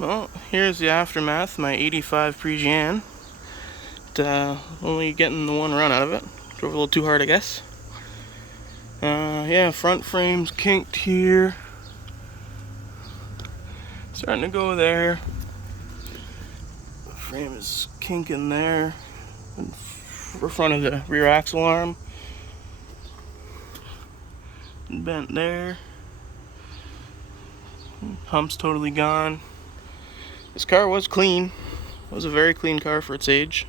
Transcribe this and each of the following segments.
Well, here's the aftermath. My 85 presianne. Only getting the one run out of it. Drove a little too hard, I guess. Yeah, front frame's kinked here. Starting to go there. The frame is kinking there. In front of the rear axle arm. Bent there. Hump's totally gone. This car was clean. It was a very clean car for its age.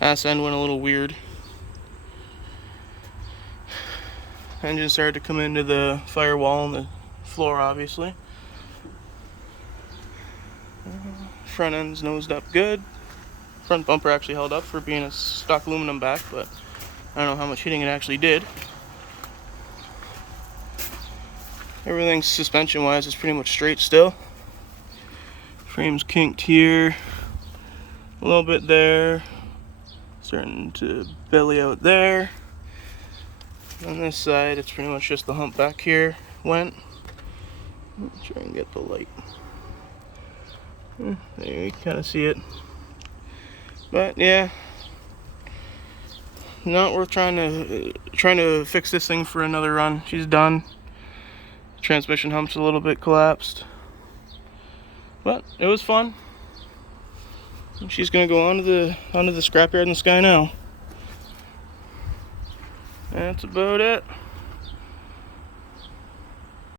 Ass end went a little weird. Engine started to come into the firewall and the floor, obviously. Front end's nosed up good. Front bumper actually held up for being a stock aluminum back, but I don't know how much hitting it actually did. Everything suspension-wise is pretty much straight still. Frame's kinked here, a little bit there, starting to belly out there. On this side, it's pretty much just the hump back here went. Let's try and get the light. There, you can kind of see it. But yeah, not worth trying to fix this thing for another run. She's done. Transmission hump's a little bit collapsed, but it was fun. She's gonna go onto the scrapyard in the sky now. That's about it.